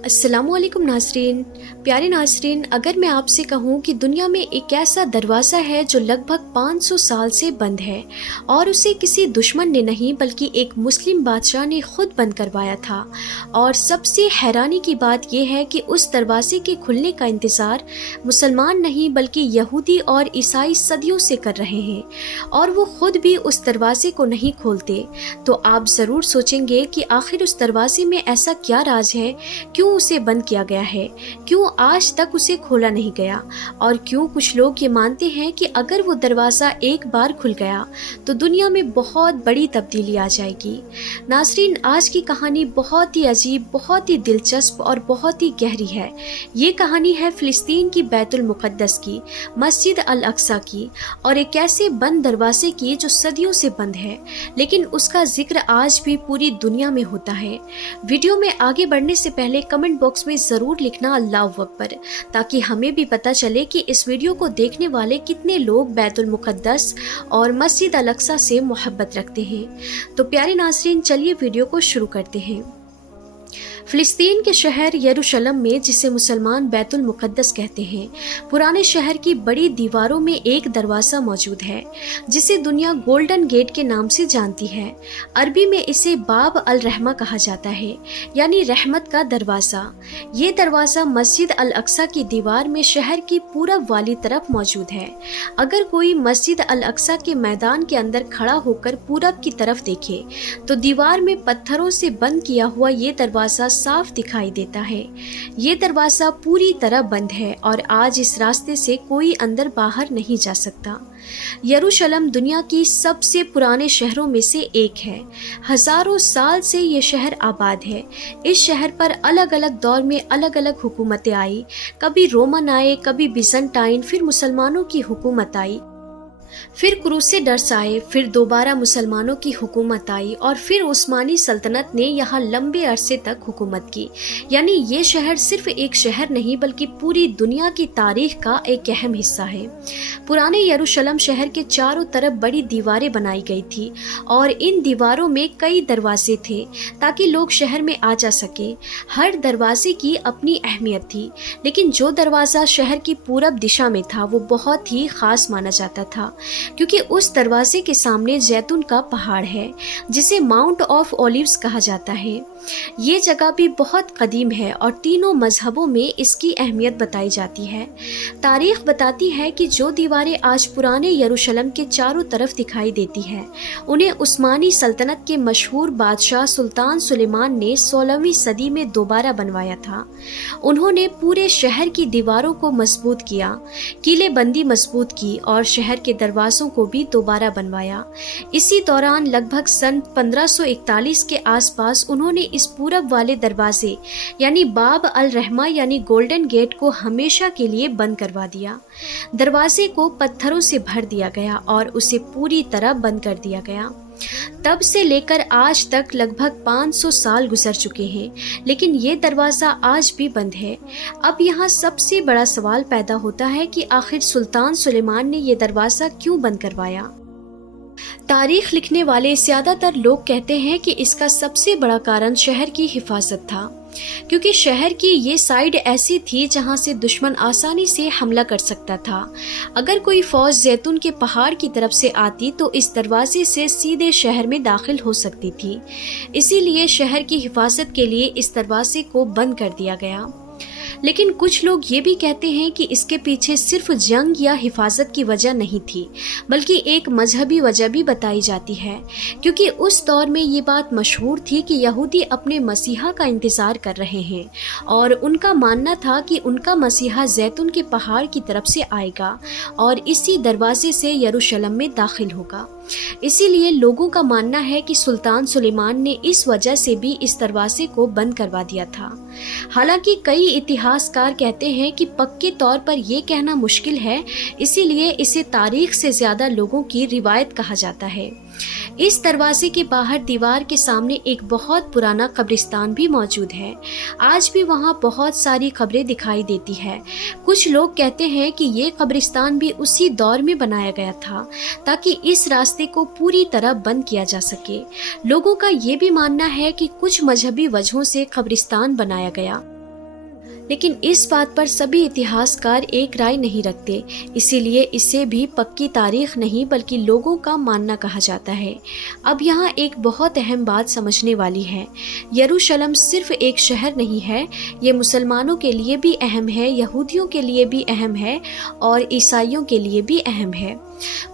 अस्सलामुअलैकुम नाज़रीन। प्यारे नाज़रीन, अगर मैं आपसे कहूँ कि दुनिया में एक ऐसा दरवाज़ा है जो लगभग 500 साल से बंद है और उसे किसी दुश्मन ने नहीं बल्कि एक मुस्लिम बादशाह ने खुद बंद करवाया था, और सबसे हैरानी की बात यह है कि उस दरवाजे के खुलने का इंतज़ार मुसलमान नहीं बल्कि यहूदी और ईसाई सदियों से कर रहे हैं और वो खुद भी उस दरवाजे को नहीं खोलते, तो आप ज़रूर सोचेंगे कि आखिर उस दरवाजे में ऐसा क्या राज है, क्यों उसे बंद किया गया है, क्यों आज तक उसे खोला नहीं गया, और क्यों कुछ लोग ये मानते हैं कि अगर वो दरवाज़ा एक बार खुल गया तो दुनिया में बहुत बड़ी तब्दीली आ जाएगी। नाज़रीन, आज की कहानी बहुत ही अजीब, बहुत ही दिलचस्प और बहुत ही गहरी है। ये कहानी है फ़िलिस्तीन की बैतुल मुक़द्दस की, मस्जिद अल अक्सा की, और एक ऐसे बंद दरवाजे की जो सदियों से बंद है, लेकिन उसका जिक्र आज भी पूरी दुनिया में होता है। वीडियो में आगे बढ़ने से पहले कमेंट बॉक्स में ज़रूर लिखना अल्लाहु अकबर, ताकि हमें भी पता चले कि इस वीडियो को देखने वाले कितने लोग बैतुल मुक़द्दस और मस्जिद अल अक्सा से मोहब्बत रखते हैं। तो प्यारे नाज़रीन, चलिए वीडियो को शुरू करते हैं। फ़िलिस्तीन के शहर यरूशलेम में, जिसे मुसलमान बैतुल मुक़द्दस कहते हैं, पुराने शहर की बड़ी दीवारों में एक दरवाज़ा मौजूद है जिसे दुनिया गोल्डन गेट के नाम से जानती है। अरबी में इसे बाब अल रहमा कहा जाता है, यानी रहमत का दरवाज़ा। ये दरवाज़ा मस्जिद अल अक्सा की दीवार में शहर की पूरब वाली तरफ मौजूद है। अगर कोई मस्जिद अल अक्सा के मैदान के अंदर खड़ा होकर पूरब की तरफ देखे तो दीवार में पत्थरों से बंद किया हुआ ये दरवाज़ा साफ दिखाई देता है। ये दरवाज़ा पूरी तरह बंद है और आज इस रास्ते से कोई अंदर बाहर नहीं जा सकता। यरूशलेम दुनिया की सबसे पुराने शहरों में से एक है। हजारों साल से ये शहर आबाद है। इस शहर पर अलग अलग दौर में अलग अलग हुकूमतें आई। कभी रोमन आए, कभी बिज़ंटाइन, फिर मुसलमानों की हुकूमत आई, फिर क्रूसेडर्स आए, फिर दोबारा मुसलमानों की हुकूमत आई, और फिर उस्मानी सल्तनत ने यहाँ लंबे अरसे तक हुकूमत की। यानी ये शहर सिर्फ एक शहर नहीं बल्कि पूरी दुनिया की तारीख का एक अहम हिस्सा है। पुराने यरूशलेम शहर के चारों तरफ बड़ी दीवारें बनाई गई थी और इन दीवारों में कई दरवाजे थे ताकि लोग शहर में आ जा सके। हर दरवाजे की अपनी अहमियत थी, लेकिन जो दरवाज़ा शहर की पूरब दिशा में था वो बहुत ही खास माना जाता था, क्योंकि उस दरवाजे के सामने जैतून का पहाड़ है जिसे माउंट ऑफ ओलिव्स कहा जाता है। ये जगह भी बहुत कदीम है और तीनों मजहबों में इसकी अहमियत बताई जाती है। तारीख बताती है कि जो दीवारें आज पुराने यरूशलेम के चारों तरफ दिखाई देती है, उन्हें उस्मानी सल्तनत के मशहूर बादशाह सुल्तान सुलेमान ने 16वीं सदी में दोबारा बनवाया था। उन्होंने पूरे शहर की दीवारों को मजबूत किया, किलेबंदी मजबूत की और शहर के दरवाजों को भी दोबारा बनवाया। इसी दौरान लगभग सन 1541 के आसपास उन्होंने इस पूरब वाले दरवाजे यानी बाब अल रहमा यानी गोल्डन गेट को हमेशा के लिए बंद करवा दिया। दरवाजे को पत्थरों से भर दिया गया और उसे पूरी तरह बंद कर दिया गया। तब से लेकर आज तक लगभग 500 साल गुजर चुके हैं, लेकिन ये दरवाज़ा आज भी बंद है। अब यहाँ सबसे बड़ा सवाल पैदा होता है कि आखिर सुल्तान सुलेमान ने ये दरवाज़ा क्यों बंद करवाया। तारीख लिखने वाले ज़्यादातर लोग कहते हैं कि इसका सबसे बड़ा कारण शहर की हिफाजत था, क्योंकि शहर की ये साइड ऐसी थी जहां से दुश्मन आसानी से हमला कर सकता था। अगर कोई फौज जैतून के पहाड़ की तरफ से आती तो इस दरवाजे से सीधे शहर में दाखिल हो सकती थी। इसीलिए शहर की हिफाजत के लिए इस दरवाजे को बंद कर दिया गया। लेकिन कुछ लोग ये भी कहते हैं कि इसके पीछे सिर्फ जंग या हिफाजत की वजह नहीं थी, बल्कि एक मजहबी वजह भी बताई जाती है, क्योंकि उस दौर में ये बात मशहूर थी कि यहूदी अपने मसीहा का इंतज़ार कर रहे हैं और उनका मानना था कि उनका मसीहा जैतून के पहाड़ की तरफ से आएगा और इसी दरवाजे से यरूशलेम में दाखिल होगा। इसीलिए लोगों का मानना है कि सुल्तान सुलेमान ने इस वजह से भी इस दरवाजे को बंद करवा दिया था। हालांकि कई इतिहासकार कहते हैं कि पक्के तौर पर यह कहना मुश्किल है, इसीलिए इसे तारीख से ज्यादा लोगों की रिवायत कहा जाता है। इस दरवाजे के बाहर दीवार के सामने एक बहुत पुराना कब्रिस्तान भी मौजूद है। आज भी वहाँ बहुत सारी कब्रें दिखाई देती है। कुछ लोग कहते हैं कि ये कब्रिस्तान भी उसी दौर में बनाया गया था ताकि इस रास्ते को पूरी तरह बंद किया जा सके। लोगों का ये भी मानना है कि कुछ मजहबी वजहों से कब्रिस्तान बनाया गया। लेकिन इस बात पर सभी इतिहासकार एक राय नहीं रखते, इसीलिए इसे भी पक्की तारीख नहीं बल्कि लोगों का मानना कहा जाता है। अब यहाँ एक बहुत अहम बात समझने वाली है, यरूशलेम सिर्फ एक शहर नहीं है, ये मुसलमानों के लिए भी अहम है, यहूदियों के लिए भी अहम है और ईसाइयों के लिए भी अहम है।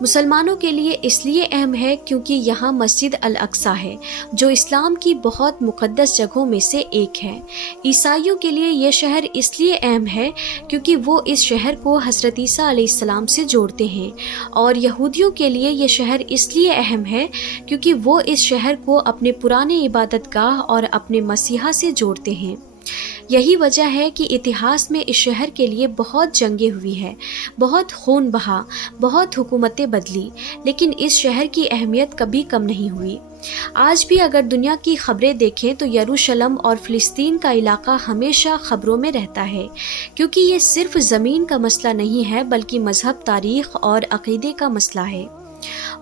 मुसलमानों के लिए इसलिए अहम है क्योंकि यहाँ मस्जिद अल अक्सा है, जो इस्लाम की बहुत मुक़द्दस जगहों में से एक है। ईसाइयों के लिए ये शहर इसलिए अहम है क्योंकि वो इस शहर को हज़रत ईसा अलैहिस्सलाम से जोड़ते हैं, और यहूदियों के लिए ये शहर इसलिए अहम है क्योंकि वो इस शहर को अपने पुराने इबादतगाह और अपने मसीहा से जोड़ते हैं। यही वजह है कि इतिहास में इस शहर के लिए बहुत जंगें हुई है, बहुत खून बहा, बहुत हुकूमतें बदली, लेकिन इस शहर की अहमियत कभी कम नहीं हुई। आज भी अगर दुनिया की खबरें देखें तो यरूशलेम और फ़िलिस्तीन का इलाका हमेशा खबरों में रहता है, क्योंकि ये सिर्फ ज़मीन का मसला नहीं है बल्कि मज़हब, तारीख़ और अक़ीदे का मसला है।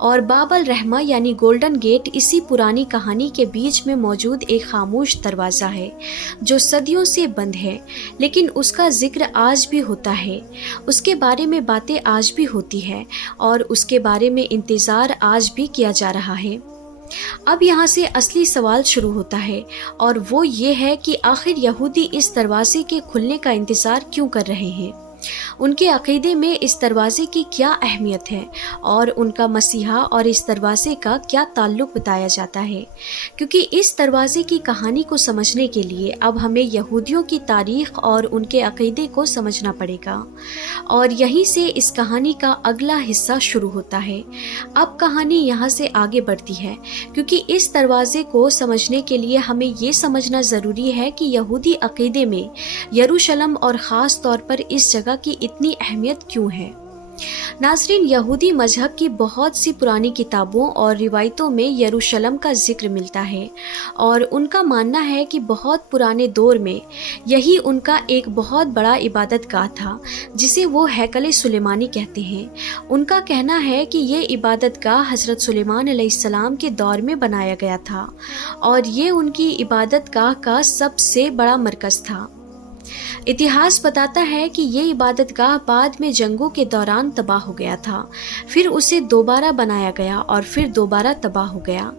और बाब अल रहमा यानी गोल्डन गेट इसी पुरानी कहानी के बीच में मौजूद एक खामोश दरवाज़ा है जो सदियों से बंद है, लेकिन उसका जिक्र आज भी होता है, उसके बारे में बातें आज भी होती है और उसके बारे में इंतज़ार आज भी किया जा रहा है। अब यहाँ से असली सवाल शुरू होता है, और वो ये है कि आखिर यहूदी इस दरवाजे के खुलने का इंतज़ार क्यों कर रहे हैं। उनके अक़ीदे में इस दरवाज़े की क्या अहमियत है और उनका मसीहा और इस दरवाज़े का क्या ताल्लुक़ बताया जाता है, क्योंकि इस दरवाज़े की कहानी को समझने के लिए अब हमें यहूदियों की तारीख़ और उनके अक़ीदे को समझना पड़ेगा, और यहीं से इस कहानी का अगला हिस्सा शुरू होता है। अब कहानी यहाँ से आगे बढ़ती है, क्योंकि इस दरवाज़े को समझने के लिए हमें ये समझना ज़रूरी है कि यहूदी अक़ीदे में यरूशलेम और ख़ास तौर पर इस जगह की इतनी अहमियत क्यों है। नाज़रीन, यहूदी मजहब की बहुत सी पुरानी किताबों और रिवायतों में यरूशलेम का जिक्र मिलता है, और उनका मानना है कि बहुत पुराने दौर में यही उनका एक बहुत बड़ा इबादतगाह था, जिसे वो हैकल सुलेमानी कहते हैं। उनका कहना है कि ये इबादतगाह हज़रत सुलेमान अलैहिस्सलाम के दौर में बनाया गया था, और ये उनकी इबादतगाह का सबसे बड़ा मरकज़ था। इतिहास बताता है कि ये इबादतगाह बाद में जंगों के दौरान तबाह हो गया था, फिर उसे दोबारा बनाया गया और फिर दोबारा तबाह हो गया।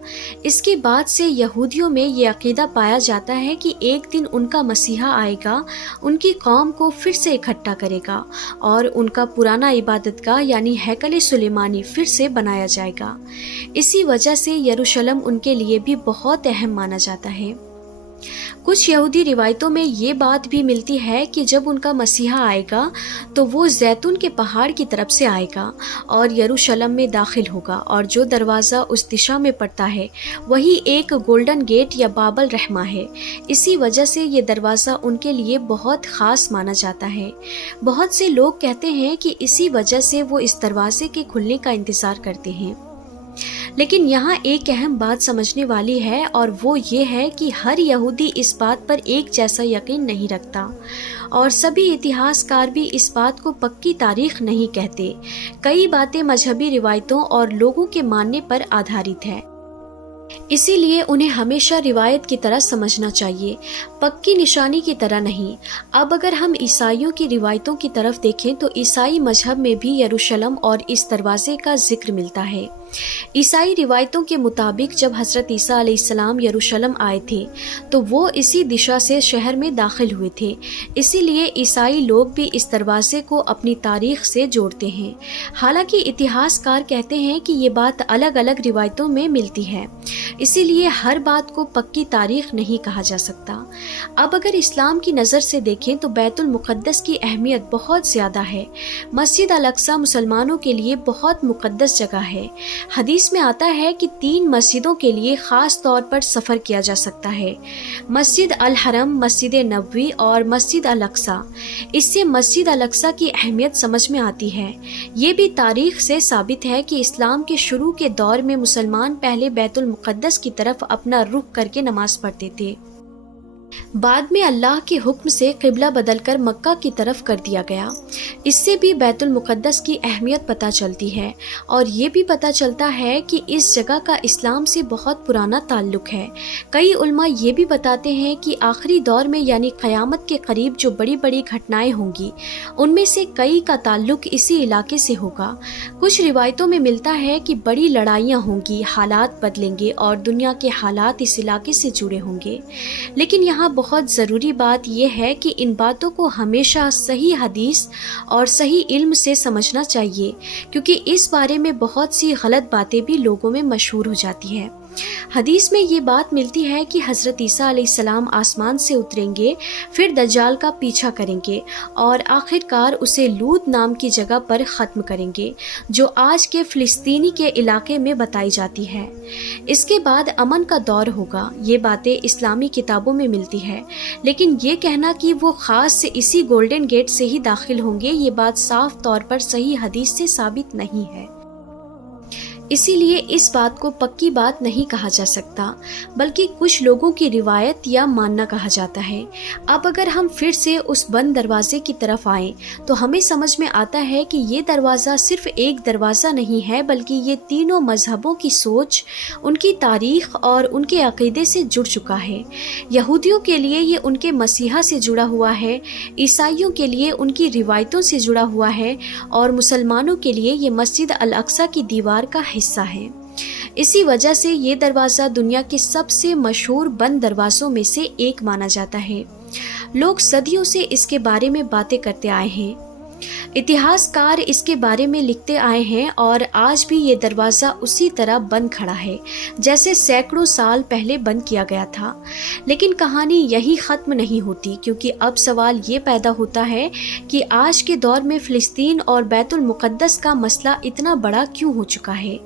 इसके बाद से यहूदियों में ये अकीदा पाया जाता है कि एक दिन उनका मसीहा आएगा, उनकी कौम को फिर से इकट्ठा करेगा और उनका पुराना इबादतगाह यानी हैकल सुलेमानी फिर से बनाया जाएगा। इसी वजह से यरूशलेम उनके लिए भी बहुत अहम माना जाता है। कुछ यहूदी रिवायतों में ये बात भी मिलती है कि जब उनका मसीहा आएगा तो वो जैतून के पहाड़ की तरफ से आएगा और यरूशलेम में दाखिल होगा, और जो दरवाज़ा उस दिशा में पड़ता है वही एक गोल्डन गेट या बाब अल रहमा है। इसी वजह से ये दरवाज़ा उनके लिए बहुत ख़ास माना जाता है। बहुत से लोग कहते हैं कि इसी वजह से वो इस दरवाज़े के खुलने का इंतज़ार करते हैं। लेकिन यहाँ एक अहम बात समझने वाली है, और वो ये है कि हर यहूदी इस बात पर एक जैसा यकीन नहीं रखता, और सभी इतिहासकार भी इस बात को पक्की तारीख नहीं कहते। कई बातें मजहबी रिवायतों और लोगों के मानने पर आधारित है, इसीलिए उन्हें हमेशा रिवायत की तरह समझना चाहिए, पक्की निशानी की तरह नहीं। अब अगर हम ईसाइयों की रिवायतों की तरफ देखें तो ईसाई मजहब में भी यरूशलेम और इस दरवाजे का जिक्र मिलता है। ईसाई रिवायतों के मुताबिक जब हज़रत ईसा अलैहिस्सलाम यरूशलेम आए थे तो वो इसी दिशा से शहर में दाखिल हुए थे, इसीलिए ईसाई लोग भी इस दरवाजे को अपनी तारीख से जोड़ते हैं। हालांकि इतिहासकार कहते हैं कि ये बात अलग अलग रिवायतों में मिलती है, इसीलिए हर बात को पक्की तारीख नहीं कहा जा सकता। अब अगर इस्लाम की नज़र से देखें तो बैतुल मुक़द्दस की अहमियत बहुत ज़्यादा है। मस्जिद अल अक्सा मुसलमानों के लिए बहुत मुक़द्दस जगह है। हदीस में आता है कि 3 मस्जिदों के लिए ख़ास तौर पर सफ़र किया जा सकता है, मस्जिद अल हरम, मस्जिद नबवी और मस्जिद अल अक्सा। इससे मस्जिद अल अक्सा की अहमियत समझ में आती है। ये भी तारीख से साबित है कि इस्लाम के शुरू के दौर में मुसलमान पहले बैतुल मुक़द्दस की तरफ अपना रुख करके नमाज पढ़ते थे। بعد میں اللہ کے حکم سے قبلہ بدل کر مکہ کی طرف کر دیا گیا۔ اس سے بھی بیت المقدس کی اہمیت پتہ چلتی ہے، اور یہ بھی پتہ چلتا ہے کہ اس جگہ کا اسلام سے بہت پرانا تعلق ہے۔ کئی علماء یہ بھی بتاتے ہیں کہ آخری دور میں یعنی قیامت کے قریب جو بڑی بڑی گھٹنائیں ہوں گی، ان میں سے کئی کا تعلق اسی علاقے سے ہوگا۔ کچھ روایتوں میں ملتا ہے کہ بڑی لڑائیاں ہوں گی، حالات بدلیں گے اور دنیا کے حالات اس علاقے سے جڑے ہوں گے۔ لیکن یہاں بہت ضروری بات یہ ہے کہ ان باتوں کو ہمیشہ صحیح حدیث اور صحیح علم سے سمجھنا چاہیے، کیونکہ اس بارے میں بہت سی غلط باتیں بھی لوگوں میں مشہور ہو جاتی ہیں۔ حدیث میں یہ بات ملتی ہے کہ حضرت عیسیٰ علیہ السلام آسمان سے اتریں گے، پھر دجال کا پیچھا کریں گے اور آخر کار اسے لود نام کی جگہ پر ختم کریں گے، جو آج کے فلسطینی کے علاقے میں بتائی جاتی ہے۔ اس کے بعد امن کا دور ہوگا۔ یہ باتیں اسلامی کتابوں میں ملتی ہے، لیکن یہ کہنا کہ وہ خاص سے اسی گولڈن گیٹ سے ہی داخل ہوں گے، یہ بات صاف طور پر صحیح حدیث سے ثابت نہیں ہے۔ اسی لیے اس بات کو پکی بات نہیں کہا جا سکتا، بلکہ کچھ لوگوں کی روایت یا ماننا کہا جاتا ہے۔ اب اگر ہم پھر سے اس بند دروازے کی طرف آئیں تو ہمیں سمجھ میں آتا ہے کہ یہ دروازہ صرف ایک دروازہ نہیں ہے، بلکہ یہ تینوں مذہبوں کی سوچ، ان کی تاریخ اور ان کے عقیدے سے جڑ چکا ہے۔ یہودیوں کے لیے یہ ان کے مسیحا سے جڑا ہوا ہے، عیسائیوں کے لیے ان کی روایتوں سے جڑا ہوا ہے، اور مسلمانوں کے لیے یہ مسجد الاقصی کی دیوار کا حصہ ہے۔ اسی وجہ سے یہ دروازہ دنیا کے سب سے مشہور بند دروازوں میں سے ایک مانا جاتا ہے۔ لوگ صدیوں سے اس کے بارے میں باتیں کرتے آئے ہیں، اتہاس کار اس کے بارے میں لکھتے آئے ہیں، اور آج بھی یہ دروازہ اسی طرح بند کھڑا ہے جیسے سینکڑوں سال پہلے بند کیا گیا تھا۔ لیکن کہانی یہی ختم نہیں ہوتی، کیونکہ اب سوال یہ پیدا ہوتا ہے کہ آج کے دور میں فلسطین اور بیت المقدس کا مسئلہ اتنا بڑا کیوں ہو چکا ہے؟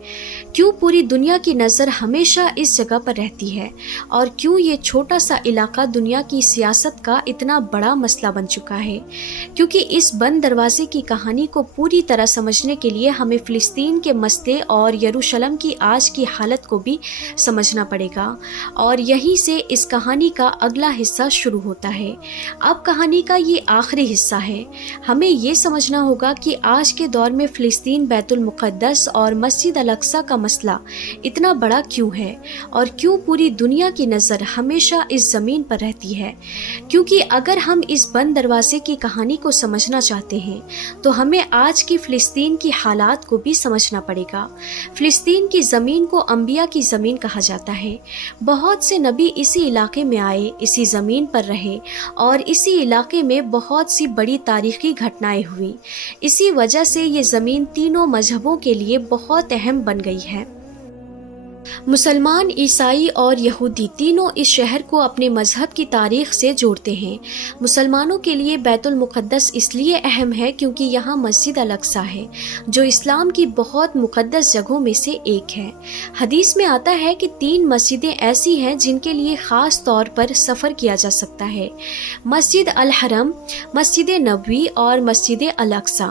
کیوں پوری دنیا کی نظر ہمیشہ اس جگہ پر رہتی ہے، اور کیوں یہ چھوٹا سا علاقہ دنیا کی سیاست کا اتنا بڑا مسئلہ بن چکا ہے؟ کیونکہ اس بند دروازے کی کہانی کو پوری طرح سمجھنے کے لیے ہمیں فلسطین کے مسئلے اور یروشلم کی آج کی حالت کو بھی سمجھنا پڑے گا، اور یہیں سے اس کہانی کا اگلا حصہ شروع ہوتا ہے۔ اب کہانی کا یہ آخری حصہ ہے۔ ہمیں یہ سمجھنا ہوگا کہ آج کے دور میں فلسطین، بیت المقدس اور مسجد الاقصی کا مسئلہ اتنا بڑا کیوں ہے، اور کیوں پوری دنیا کی نظر ہمیشہ اس زمین پر رہتی ہے۔ کیونکہ اگر ہم اس بند دروازے کی کہانی کو سمجھنا چاہتے ہیں تو ہمیں آج کی فلسطین کی حالات کو بھی سمجھنا پڑے گا۔ فلسطین کی زمین کو انبیاء کی زمین کہا جاتا ہے۔ بہت سے نبی اسی علاقے میں آئے، اسی زمین پر رہے، اور اسی علاقے میں بہت سی بڑی تاریخی گھٹنائیں ہوئی۔ اسی وجہ سے یہ زمین تینوں مذہبوں کے لیے بہت اہم بن گئی ہے۔ مسلمان، عیسائی اور یہودی تینوں اس شہر کو اپنے مذہب کی تاریخ سے جوڑتے ہیں۔ مسلمانوں کے لیے بیت المقدس اس لیے اہم ہے کیونکہ یہاں مسجد الاقصی ہے، جو اسلام کی بہت مقدس جگہوں میں سے ایک ہے۔ حدیث میں آتا ہے کہ 3 مسجدیں ایسی ہیں جن کے لیے خاص طور پر سفر کیا جا سکتا ہے: مسجد الحرم، مسجد نبوی اور مسجد الاقصی۔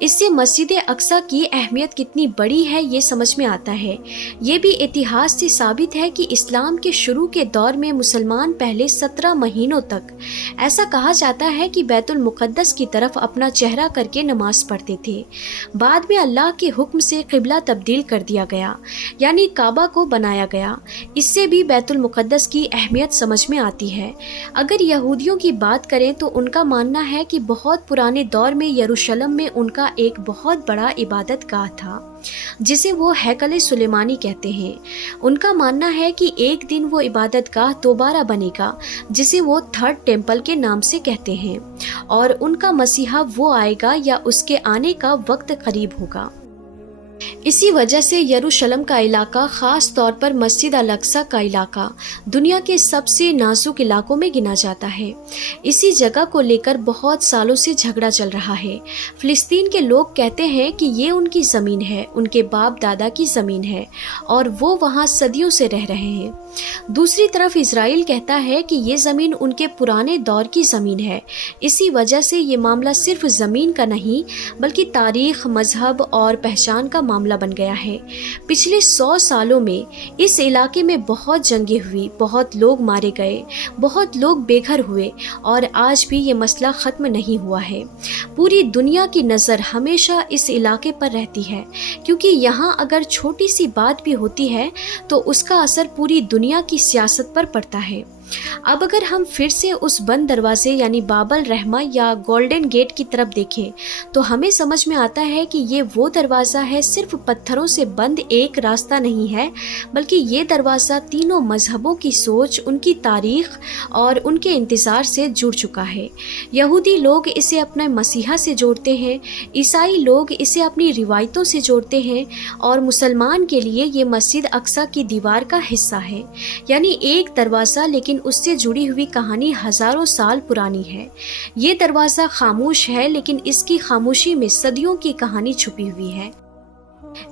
اس سے مسجد اقصی کی اہمیت کتنی بڑی ہے یہ سمجھ میں آتا ہے۔ یہ بھی اتہاس سے ثابت ہے کہ اسلام کے شروع کے دور میں مسلمان پہلے 17 مہینوں تک ایسا کہا جاتا ہے کہ بیت المقدس کی طرف اپنا چہرہ کر کے نماز پڑھتے تھے۔ بعد میں اللہ کے حکم سے قبلہ تبدیل کر دیا گیا، یعنی کعبہ کو بنایا گیا۔ اس سے بھی بیت المقدس کی اہمیت سمجھ میں آتی ہے۔ اگر یہودیوں کی بات کریں تو ان کا ماننا ہے کہ بہت پرانے دور میں یروشلم میں ان کا ایک بہت بڑا عبادت گاہ تھا، جسے وہ ہیکل سلیمانی کہتے ہیں۔ ان کا ماننا ہے کہ ایک دن وہ عبادت گاہ دوبارہ بنے گا، جسے وہ 3rd ٹیمپل کے نام سے کہتے ہیں، اور ان کا مسیحا وہ آئے گا یا اس کے آنے کا وقت قریب ہوگا۔ اسی وجہ سے یروشلم کا علاقہ، خاص طور پر مسجد الاقصی کا علاقہ، دنیا کے سب سے نازک علاقوں میں گنا جاتا ہے۔ اسی جگہ کو لے کر بہت سالوں سے جھگڑا چل رہا ہے۔ فلسطین کے لوگ کہتے ہیں کہ یہ ان کی زمین ہے، ان کے باپ دادا کی زمین ہے، اور وہ وہاں صدیوں سے رہ رہے ہیں۔ دوسری طرف اسرائیل کہتا ہے کہ یہ زمین ان کے پرانے دور کی زمین ہے۔ اسی وجہ سے یہ معاملہ صرف زمین کا نہیں بلکہ تاریخ، مذہب اور پہچان کا معاملہ بن گیا ہے۔ پچھلے 100 سالوں میں اس علاقے میں بہت جنگیں ہوئی، بہت لوگ مارے گئے، بہت لوگ بے گھر ہوئے، اور آج بھی یہ مسئلہ ختم نہیں ہوا ہے۔ پوری دنیا کی نظر ہمیشہ اس علاقے پر رہتی ہے، کیونکہ یہاں اگر چھوٹی سی بات بھی ہوتی ہے تو اس کا اثر پوری دنیا کی سیاست پر پڑتا ہے۔ اب اگر ہم پھر سے اس بند دروازے یعنی باب الرحمہ یا گولڈن گیٹ کی طرف دیکھیں تو ہمیں سمجھ میں آتا ہے کہ یہ وہ دروازہ ہے، صرف پتھروں سے بند ایک راستہ نہیں ہے، بلکہ یہ دروازہ تینوں مذہبوں کی سوچ، ان کی تاریخ اور ان کے انتظار سے جڑ چکا ہے۔ یہودی لوگ اسے اپنے مسیحا سے جوڑتے ہیں، عیسائی لوگ اسے اپنی روایتوں سے جوڑتے ہیں، اور مسلمان کے لیے یہ مسجد اقصی کی دیوار کا حصہ ہے۔ یعنی ایک دروازہ، لیکن اس سے جڑی ہوئی کہانی ہزاروں سال پرانی ہے۔ یہ دروازہ خاموش ہے، لیکن اس کی خاموشی میں صدیوں کی کہانی چھپی ہوئی ہے۔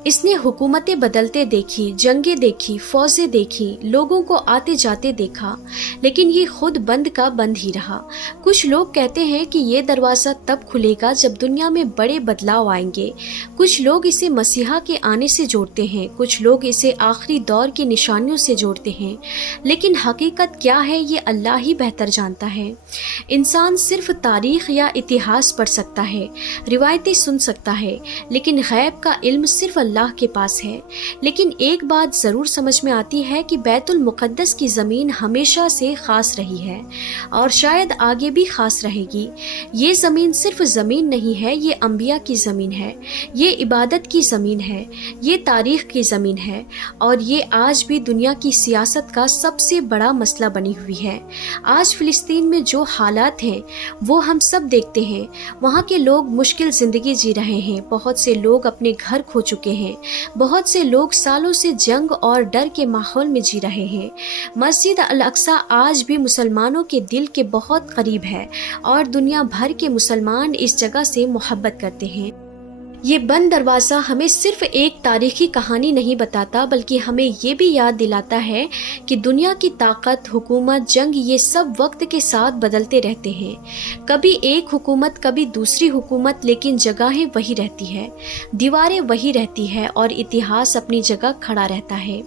اس نے حکومتیں بدلتے دیکھی، جنگیں دیکھی، فوجیں دیکھی، لوگوں کو آتے جاتے دیکھا، لیکن یہ خود بند کا بند ہی رہا۔ کچھ لوگ کہتے ہیں کہ یہ دروازہ تب کھلے گا جب دنیا میں بڑے بدلاؤ آئیں گے۔ کچھ لوگ اسے مسیحا کے آنے سے جوڑتے ہیں، کچھ لوگ اسے آخری دور کی نشانیوں سے جوڑتے ہیں، لیکن حقیقت کیا ہے یہ اللہ ہی بہتر جانتا ہے۔ انسان صرف تاریخ یا اتہاس پڑھ سکتا ہے، روایتیں سن سکتا ہے، لیکن غیب کا علم صرف اللہ کے پاس ہے۔ لیکن ایک بات ضرور سمجھ میں آتی ہے کہ بیت المقدس کی زمین ہمیشہ سے خاص رہی ہے، اور شاید آگے بھی خاص رہے گی۔ یہ زمین صرف زمین نہیں ہے، یہ انبیاء کی زمین ہے، یہ عبادت کی زمین ہے، یہ تاریخ کی زمین ہے، اور یہ آج بھی دنیا کی سیاست کا سب سے بڑا مسئلہ بنی ہوئی ہے۔ آج فلسطین میں جو حالات ہیں وہ ہم سب دیکھتے ہیں۔ وہاں کے لوگ مشکل زندگی جی رہے ہیں، بہت سے لوگ اپنے گھر کھو چکے ہیں، بہت سے لوگ سالوں سے جنگ اور ڈر کے ماحول میں جی رہے ہیں۔ مسجد الاقصی آج بھی مسلمانوں کے دل کے بہت قریب ہے، اور دنیا بھر کے مسلمان اس جگہ سے محبت کرتے ہیں۔ یہ بند دروازہ ہمیں صرف ایک تاریخی کہانی نہیں بتاتا، بلکہ ہمیں یہ بھی یاد دلاتا ہے کہ دنیا کی طاقت، حکومت، جنگ، یہ سب وقت کے ساتھ بدلتے رہتے ہیں۔ کبھی ایک حکومت، کبھی دوسری حکومت، لیکن جگہیں وہی رہتی ہے، دیواریں وہی رہتی ہے، اور اتہاس اپنی جگہ کھڑا رہتا ہے۔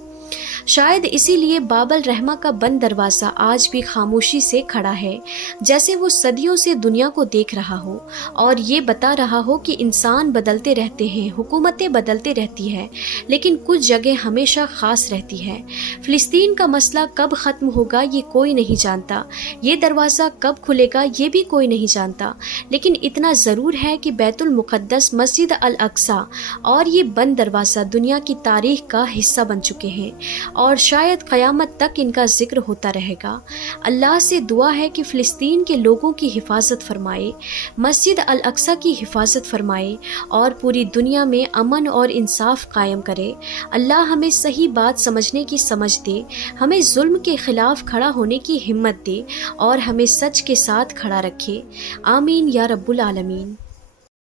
شاید اسی لیے باب الرحمہ کا بند دروازہ آج بھی خاموشی سے کھڑا ہے، جیسے وہ صدیوں سے دنیا کو دیکھ رہا ہو اور یہ بتا رہا ہو کہ انسان بدلتے رہتے ہیں، حکومتیں بدلتے رہتی ہیں، لیکن کچھ جگہ ہمیشہ خاص رہتی ہے۔ فلسطین کا مسئلہ کب ختم ہوگا یہ کوئی نہیں جانتا، یہ دروازہ کب کھلے گا یہ بھی کوئی نہیں جانتا، لیکن اتنا ضرور ہے کہ بیت المقدس، مسجد الاقصی اور یہ بند دروازہ دنیا کی تاریخ کا حصہ بن چکے ہیں، اور شاید قیامت تک ان کا ذکر ہوتا رہے گا۔ اللہ سے دعا ہے کہ فلسطین کے لوگوں کی حفاظت فرمائے، مسجد الاقصی کی حفاظت فرمائے، اور پوری دنیا میں امن اور انصاف قائم کرے۔ اللہ ہمیں صحیح بات سمجھنے کی سمجھ دے، ہمیں ظلم کے خلاف کھڑا ہونے کی ہمت دے، اور ہمیں سچ کے ساتھ کھڑا رکھے۔ آمین یا رب العالمین۔